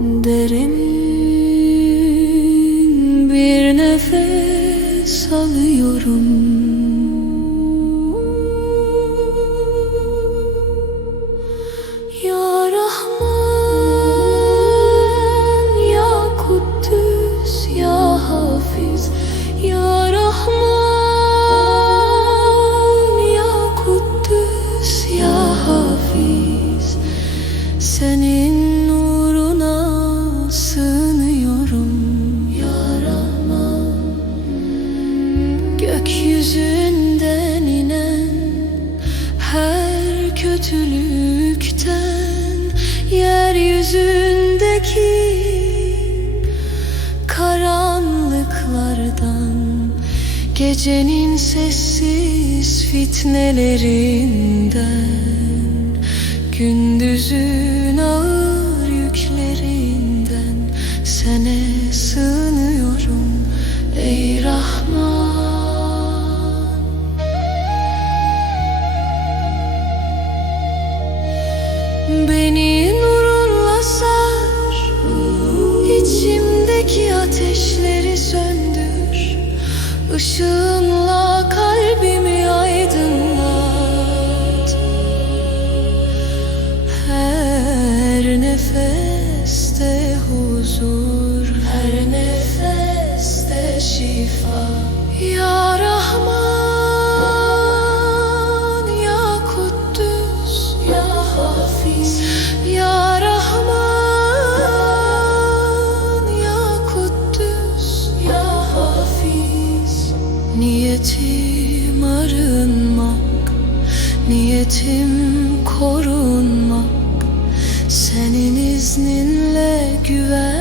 Derin bir nefes alıyorum. Gökyüzünden inen her kötülükten yeryüzündeki karanlıklardan gecenin sessiz fitnelerinden gündüzün ağır yüklerinden sene sığınıyorum Beni nurunla sar. İçimdeki ateşleri söndür. Işığınla Niyetim arınmak Niyetim korunmak Senin izninle güven